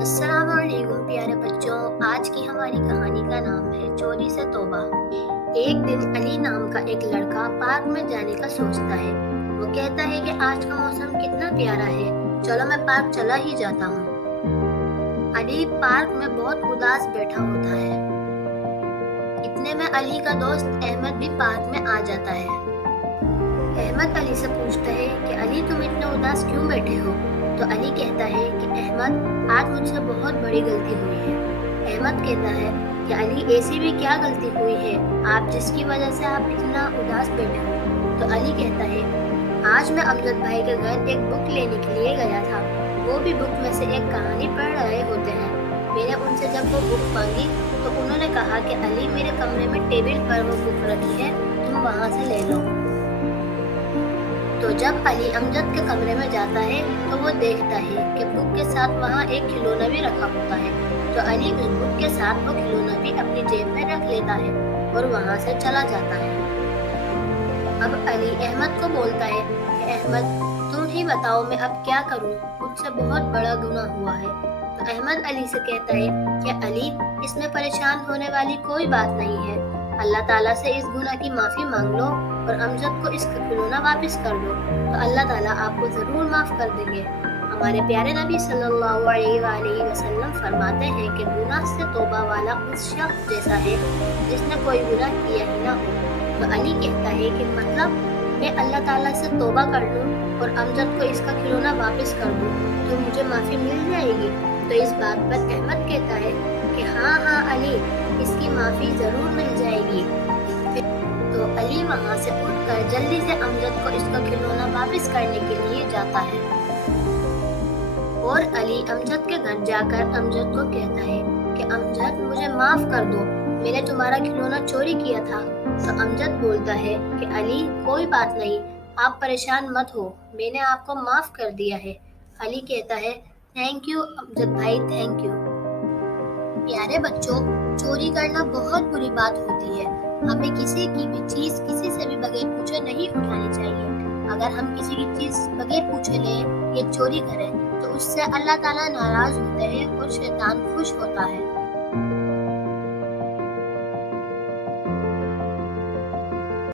अस्सलाम वालेकुम प्यारे बच्चों। आज की हमारी कहानी का नाम है चोरी से तौबा। एक दिन अली नाम का एक लड़का पार्क में जाने का सोचता है। वो कहता है कि आज का मौसम कितना प्यारा है, चलो मैं पार्क चला ही जाता हूँ। अली पार्क में बहुत उदास बैठा होता है। इतने में अली का दोस्त अहमद भी पार्क में आ जाता है। अहमद अली से पूछता है कि अली तुम इतने उदास क्यों बैठे हो? तो अली कहता है कि अहमद आज मुझसे बहुत बड़ी गलती हुई है। अहमद कहता है कि अली ऐसी भी क्या गलती हुई है आप जिसकी वजह से आप इतना उदास बैठे हो? तो अली कहता है आज मैं अमजद भाई के घर एक बुक लेने के लिए गया था। वो भी बुक में से एक कहानी पढ़ रहे होते हैं। मैंने उनसे जब वो बुक मांगी तो उन्होंने कहा कि अली मेरे कमरे में टेबल पर वो बुक रखी है, तुम वहाँ से ले लो। तो जब अली अमजद के कमरे में जाता है तो वो देखता है कि बुक के साथ वहाँ एक खिलौना भी रखा होता है। तो अली उस बुक के साथ वो खिलौना भी अपनी जेब में रख लेता है और वहाँ से चला जाता है। अब अली अहमद को बोलता है कि अहमद तुम ही बताओ मैं अब क्या करूँ, मुझसे बहुत बड़ा गुनाह हुआ है। तो अहमद अली से कहता है कि अली इसमें परेशान होने वाली कोई बात नहीं है, अल्लाह ताला से इस गुनाह की माफ़ी मांग लो और अमजद को इसका खिलौना वापस कर दो, तो अल्लाह ताला आपको ज़रूर माफ़ कर देंगे। हमारे प्यारे नबी सल्लल्लाहु अलैहि वसल्लम फरमाते हैं कि गुनाह से तौबा वाला उस शख्स जैसा है जिसने कोई गुनाह किया ही ना हो। तो अली कहता है कि मतलब मैं अल्लाह ताला से तौबा कर लूँ और अमजद को इसका खिलौना वापस कर दूँ तो मुझे माफ़ी मिल जाएगी? तो इस बात पर अहमद कहता है कि हाँ अली, इसकी माफ़ी ज़रूर मिल जाएगी। तो अली वहाँ से उठकर जल्दी से अमजद को इसका खिलौना वापस करने के लिए जाता है और अली अमजद के घर जाकर अमजद को कहता है कि अमजद मुझे माफ़ कर दो, मैंने तुम्हारा खिलौना चोरी किया था। तो अमजद बोलता है कि अली कोई बात नहीं, आप परेशान मत हो, मैंने आपको माफ़ कर दिया है। अली कहता है थैंक यू अमजद भाई, थैंक यू। प्यारे बच्चों, चोरी करना बहुत बुरी बात होती है। हमें किसी की भी चीज किसी से भी बगैर पूछे नहीं उठानी चाहिए। अगर हम किसी की चीज बगैर पूछे लें या चोरी करें तो उससे अल्लाह ताला नाराज होते हैं और शैतान खुश होता है।